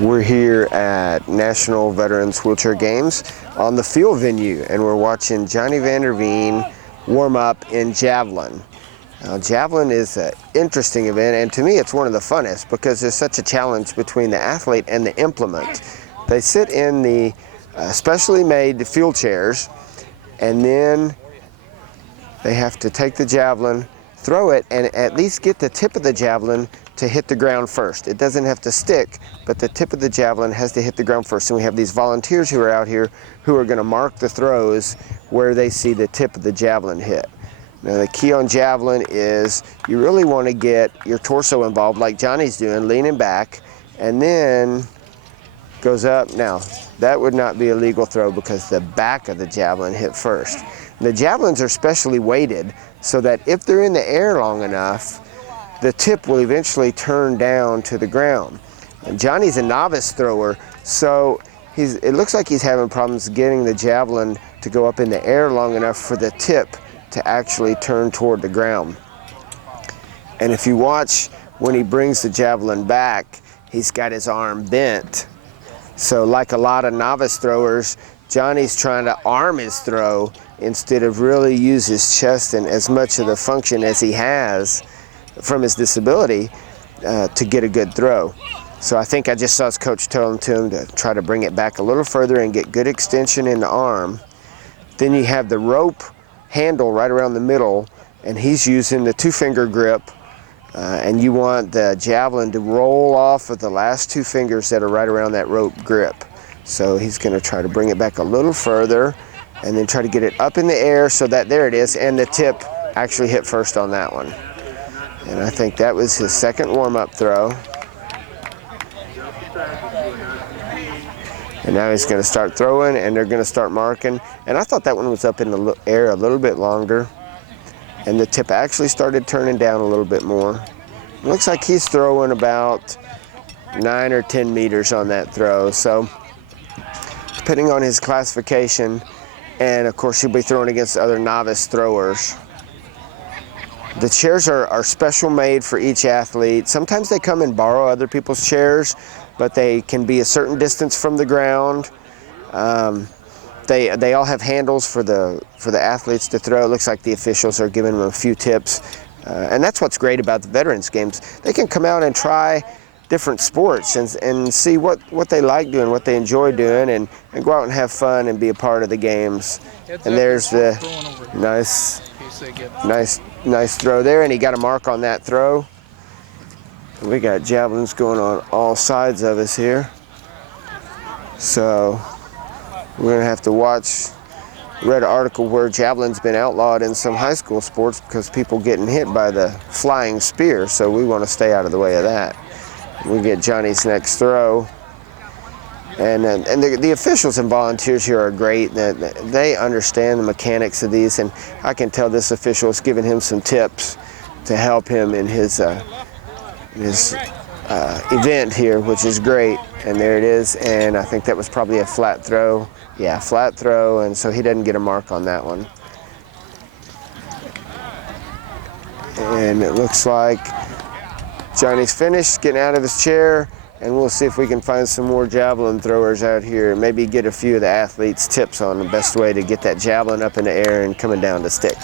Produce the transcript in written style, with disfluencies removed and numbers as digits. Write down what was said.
We're here at National Veterans Wheelchair Games on the field venue, and we're watching Johnny Vanderveen warm up in Javelin. Now, Javelin is an interesting event, and to me it's one of the funnest because there's such a challenge between the athlete and the implement. They sit in the specially made field chairs, and then they have to take the javelin, throw it, and at least get the tip of the javelin to hit the ground first. It doesn't have to stick, but the tip of the javelin has to hit the ground first. And we have these volunteers who are out here who are going to mark the throws where they see the tip of the javelin hit. Now the key on javelin is you really want to get your torso involved like Johnny's doing, leaning back, and then goes up. Now that would not be a legal throw because the back of the javelin hit first. The javelins are specially weighted so that if they're in the air long enough, the tip will eventually turn down to the ground. And Johnny's a novice thrower, so it looks like he's having problems getting the javelin to go up in the air long enough for the tip to actually turn toward the ground. And if you watch when he brings the javelin back, he's got his arm bent. So like a lot of novice throwers, Johnny's trying to arm his throw instead of really use his chest and as much of the function as he has from his disability to get a good throw. So I think I just saw his coach telling him to try to bring it back a little further and get good extension in the arm. Then you have the rope handle right around the middle, and he's using the two-finger grip, and you want the javelin to roll off of the last two fingers that are right around that rope grip. So he's going to try to bring it back a little further and then try to get it up in the air so that there it is, and the tip actually hit first on that one. And I think that was his second warm-up throw. And now he's going to start throwing, and they're going to start marking. And I thought that one was up in the air a little bit longer. And the tip actually started turning down a little bit more. It looks like he's throwing about 9 or 10 meters on that throw. So depending on his classification, and of course he'll be throwing against other novice throwers. The chairs are special made for each athlete. Sometimes they come and borrow other people's chairs, but they can be a certain distance from the ground. They all have handles for the athletes to throw. It looks like the officials are giving them a few tips. And that's what's great about the Veterans Games. They can come out and try different sports and see what they like doing, what they enjoy doing, and go out and have fun and be a part of the games. And there's the nice throw there, and he got a mark on that throw. We got javelins going on all sides of us here. So we're gonna have to watch. Read an article where javelin's been outlawed in some high school sports because people getting hit by the flying spear, so we want to stay out of the way of that. We get Johnny's next throw. And the officials and volunteers here are great. They understand the mechanics of these, and I can tell this official is giving him some tips to help him in his event here, which is great. And there it is, and I think that was probably a flat throw. Yeah, flat throw, and so he doesn't get a mark on that one. And it looks like Johnny's finished getting out of his chair, and we'll see if we can find some more javelin throwers out here and maybe get a few of the athletes' tips on the best way to get that javelin up in the air and coming down to stick.